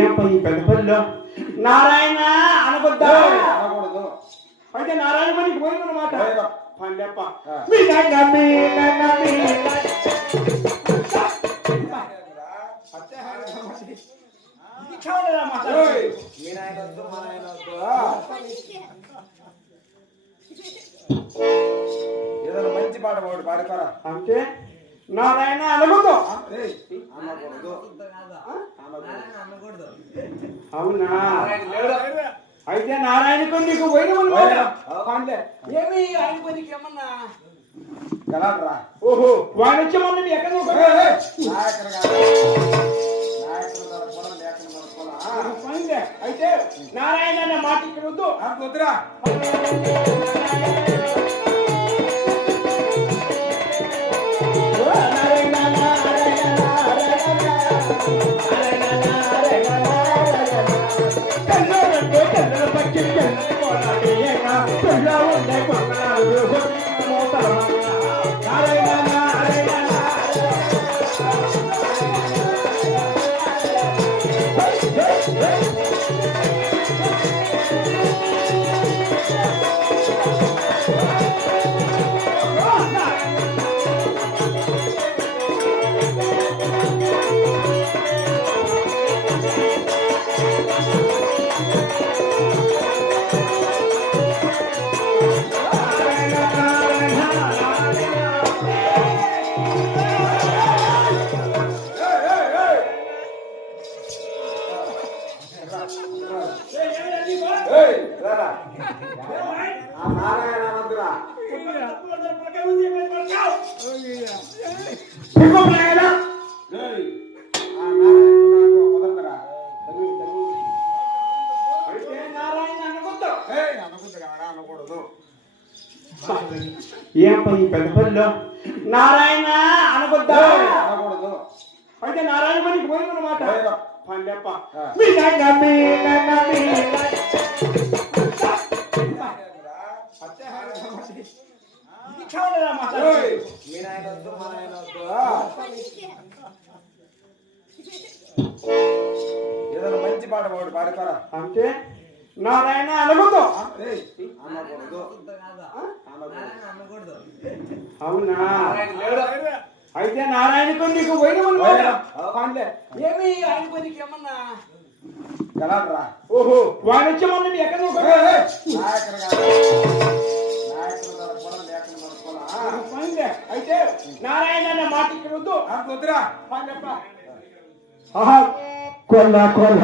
ఏం పని పెద్ద పనిలో నారాయణ అనకొద్దా అనకూడదు. అయితే నారాయణ పనికి పోయిందన్నమాట. పని చెప్ప ఏదైనా మంచి పాట పాడు పాడుకోరా. అంటే నారాయణ అనకూడదు. అవునా? అయితే నారాయణ పనికి పోయినమన్నమాట. ఏమి ఆయన పనికి ఏమన్నా కలరా? ఓహో వాడు వచ్చేమన్నా ఎక్కడ అయితే నారాయణ అన్న మాట ఇక్కడ వద్దు. వద్దురా. ఏం పని పెద్ద పనిలో నారాయణ అనకొద్దా అనకూడదు. అయితే నారాయణ పనికి పోయిందన్నమాట. పని చెప్ప ఏదైనా మంచి పాట పాడు పాడుకోరా. అంటే నారాయణ అనకూడదు. అవునా? అయితే నారాయణ పనికి పోయినమన్నమాట. ఏమి ఆయన పనికి ఏమన్నా కలరా? ఓహో వాడు వచ్చేమన్నా ఎక్కడ అయితే నారాయణ అన్న మాట ఇక్కడ వద్దు. వద్దురా. కొల్ల కొల్ల